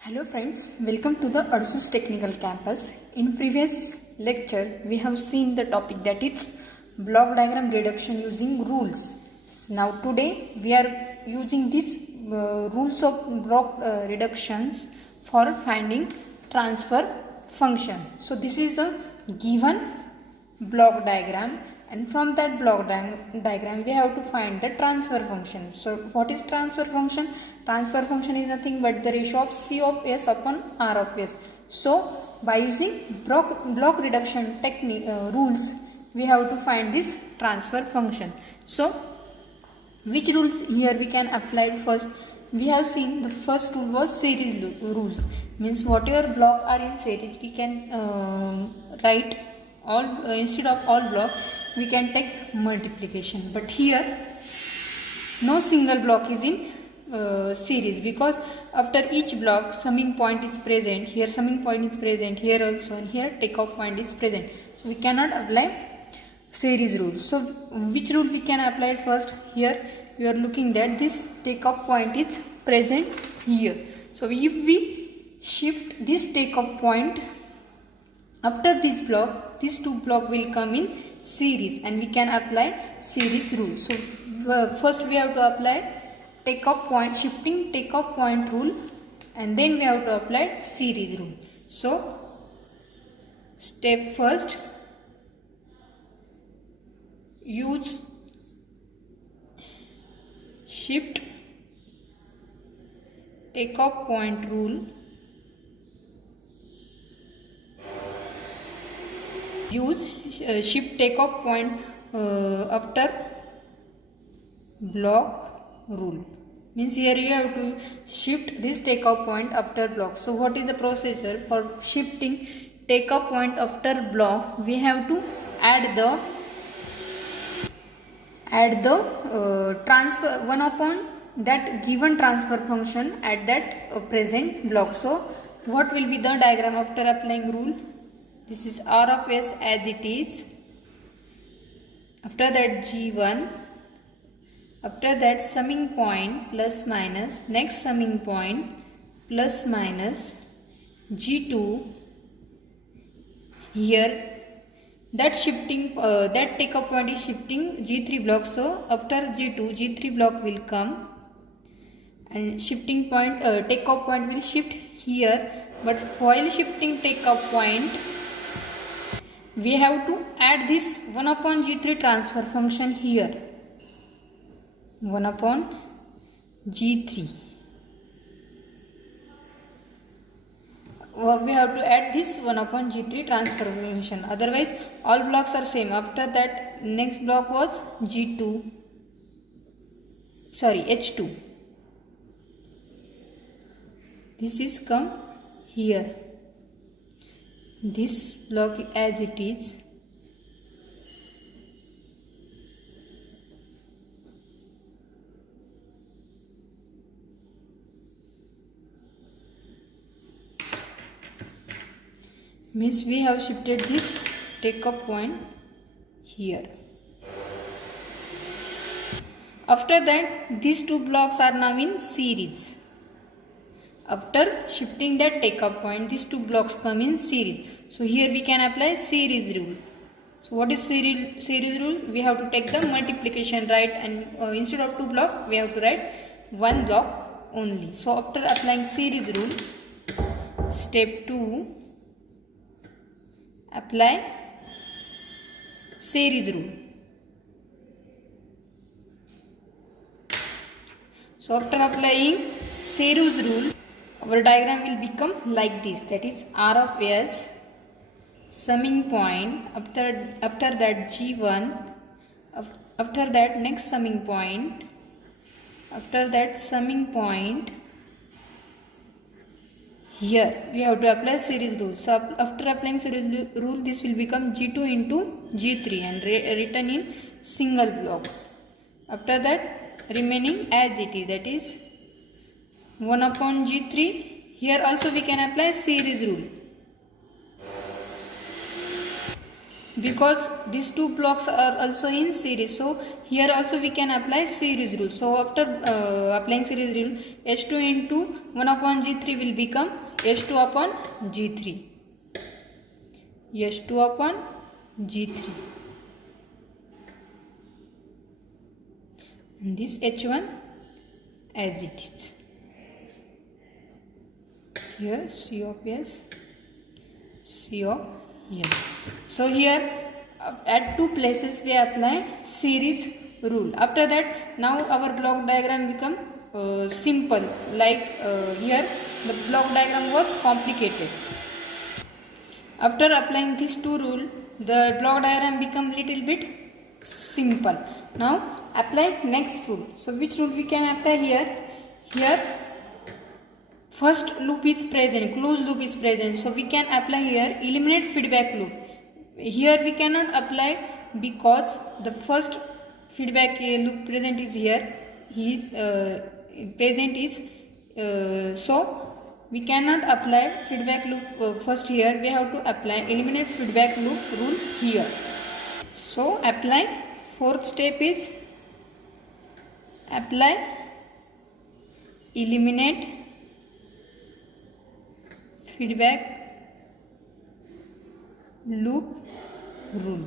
Hello friends, welcome to the Ursus Technical Campus. In previous lecture, we have seen the topic that is block diagram reduction using rules. Now today, we are using these rules of block reductions for finding transfer function. So this is a given block diagram, and from that block diagram we have to find the transfer function. So what is transfer function? Transfer function is nothing but the ratio of C of S upon R of S. So by using block reduction technique rules, we have to find this transfer function. So which rules here we can apply? First we have seen the first rule was series rules, means whatever block are in series we can write all instead of all block we can take multiplication. But here no single block is in series, because after each block summing point is present. Here summing point is present, here also, and here takeoff point is present. So we cannot apply series rule. So which rule we can apply first? Here we are looking that this takeoff point is present here. So if we shift this takeoff point after this block, these two blocks will come in series and we can apply series rule. So first we have to apply shifting takeoff point rule, and then we have to apply series rule. So step first, use shift takeoff point rule. Use shift takeoff point after block rule. Means here you have to shift this takeoff point after block. So what is the procedure for shifting takeoff point after block? We have to add the transfer 1 upon that given transfer function at that present block. So what will be the diagram after applying rule? This is R of S as it is. After that G1. After that summing point plus minus, next summing point plus minus G2. Here that shifting that takeoff point is shifting G3 block. So after G2, G3 block will come and shifting point takeoff point will shift here. But while shifting takeoff point, we have to add this 1 upon G3 transfer function here. 1 upon G3. We have to add this 1 upon G3 transfer function. Otherwise all blocks are same. After that next block was H2. This is come here. This block as it is. Means we have shifted this takeoff point here. After that these two blocks are now in series. After shifting that takeoff point, these two blocks come in series. So here we can apply series rule. So what is series rule? We have to take the multiplication, right, and instead of two blocks we have to write one block only. So after applying series rule, step 2, apply series rule. So after applying series rule, our diagram will become like this, that is R of S, summing point, after that G1, after that next summing point, after that summing point. Here we have to apply series rule. So after applying series rule, this will become G2 into G3 and written in single block. After that remaining as it is, that is 1 upon G3. Here also we can apply series rule. because these two blocks are also in series, so here also we can apply series rule. So after applying series rule, H2 into 1 upon G3 will become H2 upon G3, H2 upon G3, and this H1 as it is. Here C of S, C of S. So here at two places we apply series rule. After that, now our block diagram become simple. Like here the block diagram was complicated. After applying these two rule, the block diagram become little bit simple. Now apply next rule. So which rule we can apply here? Here first loop is present, closed loop is present, so we can apply here eliminate feedback loop. Here we cannot apply because the first feedback loop present is here, present is so we cannot apply feedback loop first here. We have to apply eliminate feedback loop rule here. So apply, fourth step is apply eliminate feedback loop rule.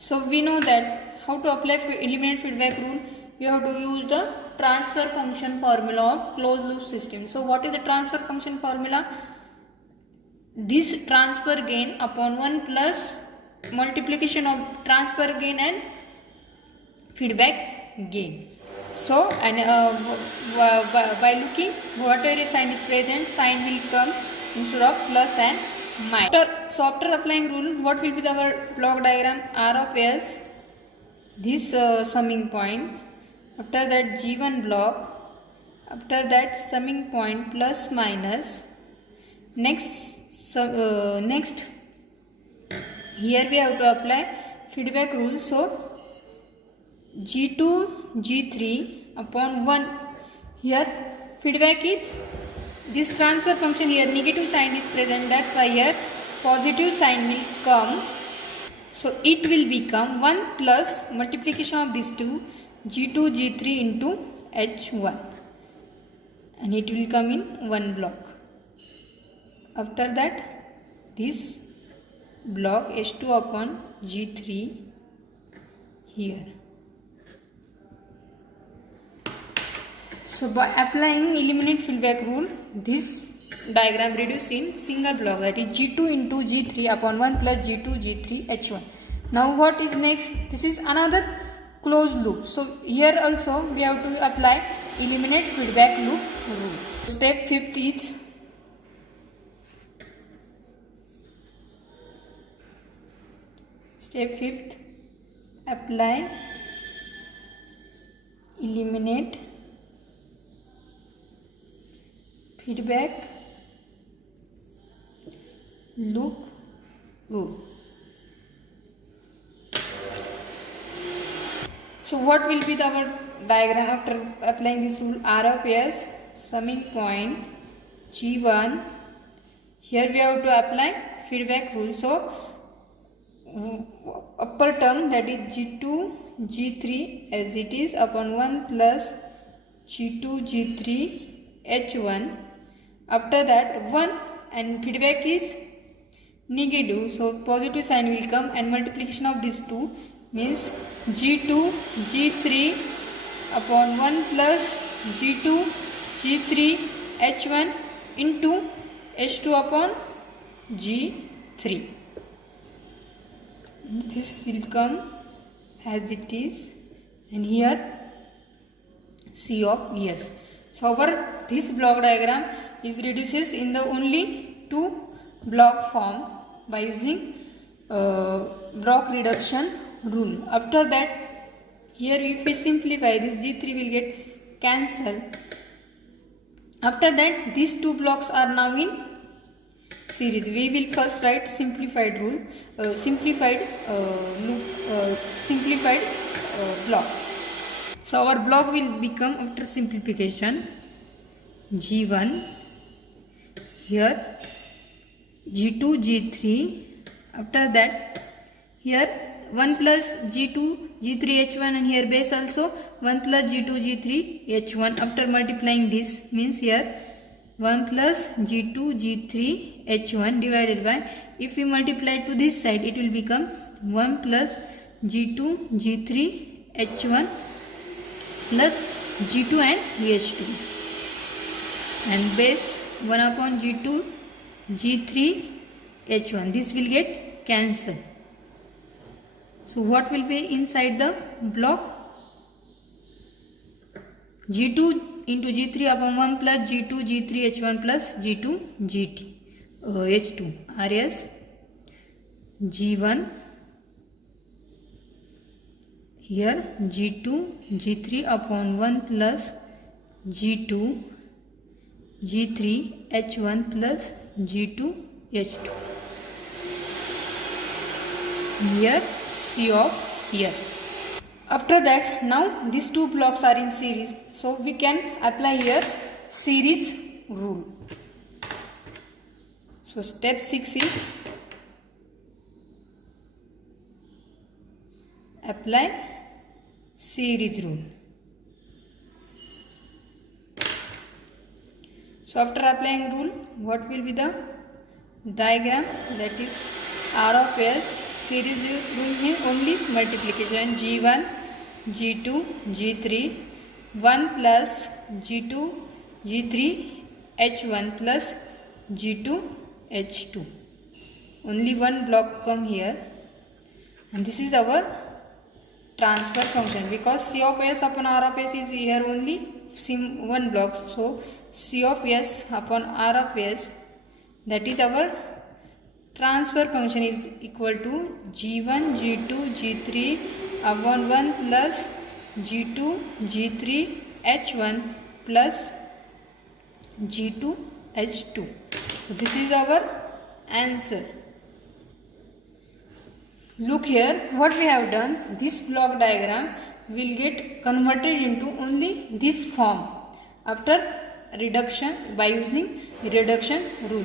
So we know that how to apply eliminate feedback rule. We have to use the transfer function formula of closed loop system. So what is the transfer function formula? This transfer gain upon 1 plus multiplication of transfer gain and feedback gain. So and by looking whatever sign is present, sign will come instead of plus and minus. So after applying rule, what will be our block diagram? R of S, this summing point, after that G1 block, after that summing point plus minus. Next here we have to apply feedback rule. So G2 G3 upon 1. Here feedback is this transfer function, here negative sign is present, that's why here positive sign will come. So it will become 1 plus multiplication of these two, G2 G3 into H1, and it will come in one block. After that this block H2 upon G3 here. So by applying eliminate feedback rule, this diagram reduced in single block, that is G2 into G3 upon 1 plus G2 G3 H1. Now what is next? This is another closed loop. So here also we have to apply eliminate feedback loop rule. Step 5th is apply eliminate feedback loop rule. So what will be our diagram after applying this rule? R of S, summing point G1. Here we have to apply feedback rule. So upper term, that is G2 G3 as it is upon 1 plus G2 G3 H1. After that 1 and feedback is negative, so positive sign will come, and multiplication of these two means G2 G3 upon 1 plus G2 G3 H1 into H2 upon G3. This will come as it is, and here C of S. So our this block diagram is reduces in the only two block form by using block reduction rule. After that, here if we simplify, this G3 will get cancelled. After that, these two blocks are now in series. We will first write simplified rule, simplified block. So our block will become, after simplification, G1 here, G2 G3. After that here 1 plus G2 G3 H1, and here base also 1 plus G2 G3 H1. After multiplying this means here 1 plus G2 G3 H1 divided by, if we multiply to this side it will become 1 plus G2 G3 H1 plus G2 and H2, and base 1 upon G2 G3 H1. This will get cancelled. So what will be inside the block? G2 into G3 upon 1 plus G2 G3 H1 plus G2 GT H2 rs G1. Here G2 G3 upon 1 plus G2 G3 H1 plus G2 H2. Here C of S. After that, now these two blocks are in series, so we can apply here series rule. So step 6 is apply series rule. So after applying rule, what will be the diagram? That is R of S. Series rule means only multiplication. G1 G2 G3 1 plus G2 G3 H1 plus G2 H2. Only one block come here, and this is our transfer function, because C of S upon R of S is here only one block. So C of S upon R of S, that is our transfer function, is equal to G1 G2 G3 upon 1 plus G2 G3 H1 plus G2 H2. So this is our answer. Look here, what we have done, this block diagram will get converted into only this form after reduction by using reduction rule.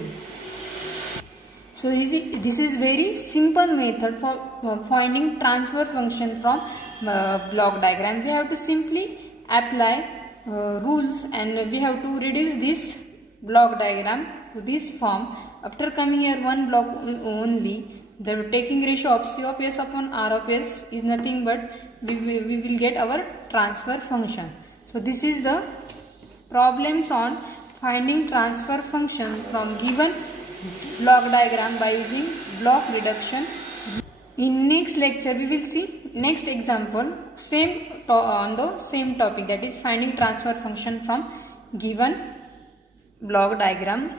So this is very simple method for finding transfer function from block diagram. We have to simply apply rules, and we have to reduce this block diagram to this form. After coming here one block only, the taking ratio of C of S upon R of S is nothing but we will get our transfer function. So this is the problems on finding transfer function from given block diagram by using block reduction. In next lecture we will see next example on the same topic, that is finding transfer function from given block diagram.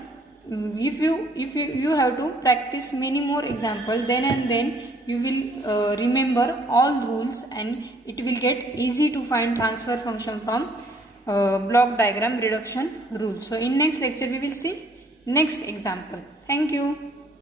If you have to practice many more examples, then you will remember all rules, and it will get easy to find transfer function from block diagram reduction rule. So in next lecture we will see next example. Thank you.